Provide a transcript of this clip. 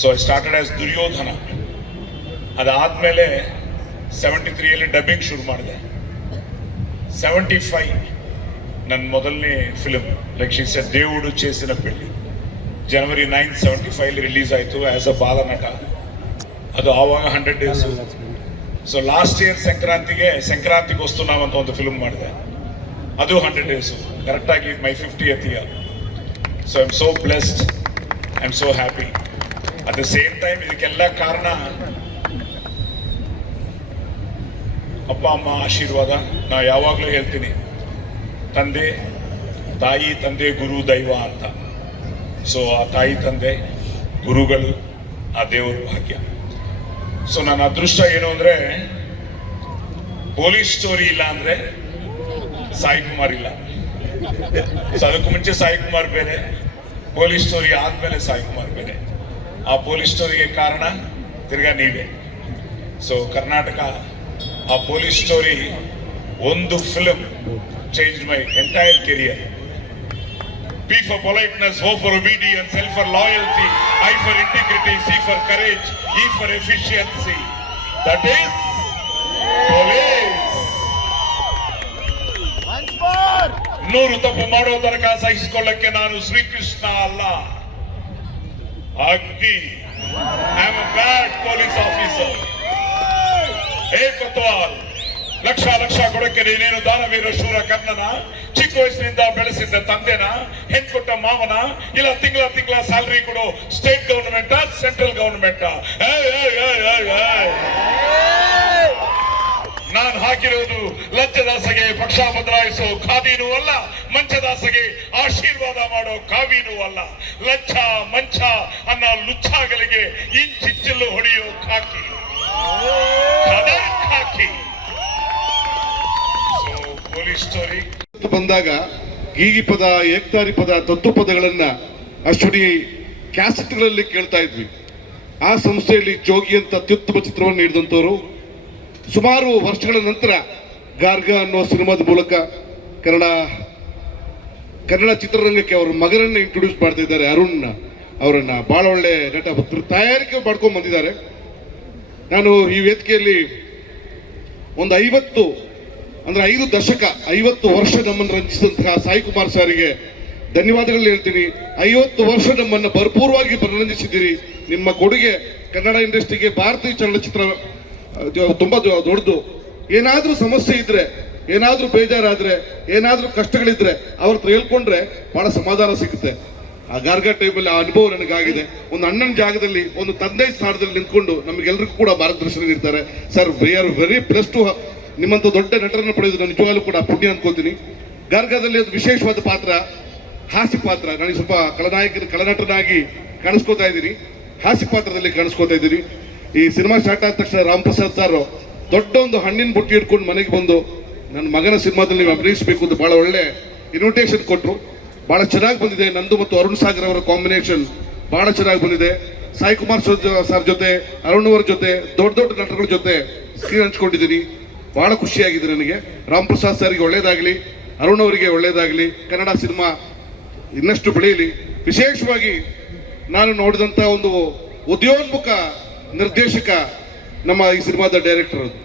So I started as Duryodhana ಅದಾದಮೇಲೆ seventy ತ್ರೀಯಲ್ಲಿ dubbing ಶುರು ಮಾಡಿದೆ. ಸೆವೆಂಟಿ ಫೈವ್ ನನ್ನ ಮೊದಲನೇ ಫಿಲಮ್ ಲಕ್ಷಿಸ ದೇವುಡು ಚೇಸಿನ ಬೆಳ್ಳಿ January nine seventy five release ಆಯಿತು ಆ್ಯಸ್ ಅ ಬಾಲನಟ ಅದು ಆವಾಗ hundred days so last year ಸಂಕ್ರಾಂತಿಗೆ ಸಂಕ್ರಾಂತಿಗೋಸ್ತು ನಾವಂತ ಒಂದು ಫಿಲ್ಮ್ ಮಾಡಿದೆ. ಅದು ಹಂಡ್ರೆಡ್ ಡೇಸು ಕರೆಕ್ಟಾಗಿ my fiftieth year so I am so blessed I am so happy at the same time ಇದಕ್ಕೆಲ್ಲ ಕಾರಣ ಅಪ್ಪ, ಅಮ್ಮ ಆಶೀರ್ವಾದ. ನಾ ಯಾವಾಗಲೂ ಹೇಳ್ತೀನಿ, ತಂದೆ, ತಾಯಿ, ತಂದೆ, ಗುರು, ದೈವ ಅಂತ. ಸೊ ಆ ತಾಯಿ, ತಂದೆ, ಗುರುಗಳು, ಆ ದೇವರ ಭಾಗ್ಯ. ಸೊ ನನ್ನ ಅದೃಷ್ಟ ಏನು ಅಂದ್ರೆ, ಪೊಲೀಸ್ ಸ್ಟೋರಿ ಇಲ್ಲ ಅಂದ್ರೆ ಸಾಯಿ ಕುಮಾರ್ ಇಲ್ಲ. ಸೊ ಅದಕ್ಕೂ ಮುಂಚೆ ಸಾಯಿ ಕುಮಾರ್ ಬೇರೆ, ಪೊಲೀಸ್ ಸ್ಟೋರಿ ಆದ್ಮೇಲೆ ಸಾಯಿ ಕುಮಾರ್ ಬೇರೆ. ಆ ಪೊಲೀಸ್ ಸ್ಟೋರಿಗೆ ಕಾರಣ ತಿರ್ಗಾ ನೀವೇ ಸೊ ಕರ್ನಾಟಕ ಆ ಪೊಲೀಸ್ ಸ್ಟೋರಿ ಒಂದು film change my entire career politeness, O for obedience, L for loyalty, I for integrity, C for courage, E for efficiency. That is police. Once more! ನೂರು ತಪ್ಪು ಮಾಡೋ ತನಕ ಸಹಿಸಿಕೊಳ್ಳಕ್ಕೆ ನಾನು ಶ್ರೀಕೃಷ್ಣ ಅಲ್ಲ Agni I am bad police officer ಏ ಕೊತ್ವಾಲ್ ಲಕ್ಷ ಲಕ್ಷ ಕೊಡಕ್ಕೆ ನೀನೇನು ದಾನವೀರ ಶೂರ ಕರ್ಣನ, ಚಿಕ್ಕ ವಯಸ್ಸಿನಿಂದ ಬೆಳೆಸಿದ್ದ ತಂದೆನ ಹೆಣ್ಕೊಟ್ಟ ಮಾವನ, ಇಲ್ಲ ತಿಂಗಳ ತಿಂಗಳ ಸ್ಯಾಲರಿ ಕೊಡೋ ಸ್ಟೇಟ್ ಗವರ್ನಮೆಂಟ್ ಸೆಂಟ್ರಲ್ ಗವರ್ನಮೆಂಟ್ ನಾನು ಹಾಕಿರೋದು ಲಜ್ಜದಾಸಗೆ ಪಕ್ಷ ಬದಲಾಯಿಸೋ ಖಾದೀನೂ ಅಲ್ಲ. ಮಂಚದಾಸಗೆ ಆಶೀರ್ವಾದ ಮಾಡೋ ಕಾವಿನೂ ಅಲ್ಲ. ಲಚ್ಚ ಮಂಚ ಅನ್ನ ಲುಚ್ಚಾಗಲಿಗೆ ಇಂಚಿಂಚಲು ಹೊಡೆಯೋ ಖಾಕಿ. ಖಾಕಿ. ಪೊಲೀಸ್ ಸ್ಟೋರಿ ಬಂದಾಗ ಗೀಗಿ ಪದ, ಏಕ್ತಾರಿ ಪದ, ತತ್ತು ಪದಗಳನ್ನ ಅಶ್ವಿನಿ ಕ್ಯಾಸೆಟ್ಗಳಲ್ಲಿ ಕೇಳ್ತಾ ಇದ್ವಿ. ಆ ಸಂಸ್ಥೆಯಲ್ಲಿ ಜೋಗಿ ಅಂತ ಅತ್ಯುತ್ತಮ ಚಿತ್ರವನ್ನು ನೀಡಿದಂಥವರು. ಸುಮಾರು ವರ್ಷಗಳ ನಂತರ ಗಾರ್ಗ ಅನ್ನೋ ಸಿನಿಮಾದ ಮೂಲಕ ಕನ್ನಡ ಕನ್ನಡ ಚಿತ್ರರಂಗಕ್ಕೆ ಅವರ ಮಗನನ್ನ ಇಂಟ್ರೊಡ್ಯೂಸ್ ಮಾಡ್ತಾ ಇದ್ದಾರೆ ಅರುಣ್ ಅವರನ್ನ. ಬಹಳ ಒಳ್ಳೆ ನಟ ತಯಾರಿಕೆ ಮಾಡ್ಕೊಂಡು ಬಂದಿದ್ದಾರೆ. ನಾನು ಈ ವೇದಿಕೆಯಲ್ಲಿ ಒಂದು ಐವತ್ತು, ಅಂದ್ರೆ ಐದು ದಶಕ, ಐವತ್ತು ವರ್ಷ ನಮ್ಮನ್ನು ರಂಜಿಸಿದಂತಹ ಸಾಯಿ ಕುಮಾರ್ ಸಾರಿಗೆ ಧನ್ಯವಾದಗಳು ಹೇಳ್ತೀನಿ. ಐವತ್ತು ವರ್ಷ ನಮ್ಮನ್ನು ಭರ್ಪೂರವಾಗಿ ಮನರಂಜಿಸಿದ್ದೀರಿ ನಿಮ್ಮ ಕೊಡುಗೆ ಕನ್ನಡ ಇಂಡಸ್ಟ್ರಿಗೆ ಭಾರತೀಯ ಚಲನಚಿತ್ರ ತುಂಬಾ ದೊಡ್ಡದು. ಏನಾದರೂ ಸಮಸ್ಯೆ ಇದ್ರೆ ಏನಾದ್ರೂ ಬೇಜಾರಾದರೆ, ಏನಾದರೂ ಕಷ್ಟಗಳಿದ್ರೆ ಅವ್ರ ಹತ್ರ ಹೇಳ್ಕೊಂಡ್ರೆ ಭಾಳ ಸಮಾಧಾನ ಸಿಗುತ್ತೆ. ಆ ಗಾರ್ಗ ಟೈಮಲ್ಲಿ ಆ ಅನುಭವ ನನಗಾಗಿದೆ. ಒಂದು ಅಣ್ಣನ ಜಾಗದಲ್ಲಿ, ಒಂದು ತಂದೆ ಸ್ಥಾನದಲ್ಲಿ ನಿಂತ್ಕೊಂಡು ನಮಗೆಲ್ಲರಿಗೂ ಕೂಡ ಮಾರ್ಗದರ್ಶನ ನೀಡ್ತಾರೆ. Sir we are very plus to ನಿಮ್ಮಂಥ ದೊಡ್ಡ ನಟರನ್ನು ಪಡೆಯೋದು ನಿಜವಾಗ್ಲೂ ಕೂಡ ಪುಣ್ಯ ಅನ್ಕೋತೀನಿ. ಗಾರ್ಗದಲ್ಲಿ ಅದು ವಿಶೇಷವಾದ ಪಾತ್ರ, ಹಾಸ್ಯ ಪಾತ್ರ. ನನಗೆ ಸ್ವಲ್ಪ ಕಲನಾಯಕ ಕಲನಟನಾಗಿ ಕಾಣಿಸ್ಕೋತಾ ಇದ್ದೀನಿ. ಹಾಸ್ಯ ಪಾತ್ರದಲ್ಲಿ ಕಾಣಿಸ್ಕೋತಾ ಇದ್ದೀನಿ. ಈ ಸಿನಿಮಾ ಸ್ಟಾರ್ಟ್ ಆದ ತಕ್ಷಣ ರಾಮ್ ಪ್ರಸಾದ್ ಸಾರು ದೊಡ್ಡ ಒಂದು ಹಣ್ಣಿನ ಬುಟ್ಟಿ ಇಟ್ಕೊಂಡು ಮನೆಗೆ ಬಂದು ನನ್ನ ಮಗನ ಸಿನಿಮಾದಲ್ಲಿ ನೀವು ಅಭಿನಯಿಸಬೇಕು ಅಂತ ಬಹಳ ಒಳ್ಳೆ ಇನ್ವಿಟೇಷನ್ ಕೊಟ್ಟರು ಭಾಳ ಚೆನ್ನಾಗಿ ಬಂದಿದೆ. ನಂದು ಮತ್ತು ಅರುಣ್ ಸಾಗರ್ ಅವರ ಕಾಂಬಿನೇಷನ್ ಭಾಳ ಚೆನ್ನಾಗಿ ಬಂದಿದೆ. ಸಾಯಿ ಕುಮಾರ್ ಸರ್- ಜೊತೆ, ಅರುಣ್ ಅವರ ಜೊತೆ, ದೊಡ್ಡ ದೊಡ್ಡ ನಟರ ಜೊತೆ ಸ್ಕ್ರೀನ್ ಹಂಚ್ಕೊಂಡಿದ್ದೀನಿ. ಭಾಳ ಖುಷಿಯಾಗಿದೆ ನನಗೆ. ರಾಮ್ ಪ್ರಸಾದ್ ಸರ್ಗೆ ಒಳ್ಳೇದಾಗಲಿ, ಅರುಣ್ ಅವರಿಗೆ ಒಳ್ಳೇದಾಗಲಿ, ಕನ್ನಡ ಸಿನಿಮಾ ಇನ್ನಷ್ಟು ಬೆಳೆಯಲಿ. ವಿಶೇಷವಾಗಿ ನಾನು ನೋಡಿದಂಥ ಒಂದು ಉದ್ಯೋನ್ಮುಖ ನಿರ್ದೇಶಕ ನಮ್ಮ ಈ ಸಿನಿಮಾದ ಡೈರೆಕ್ಟರ್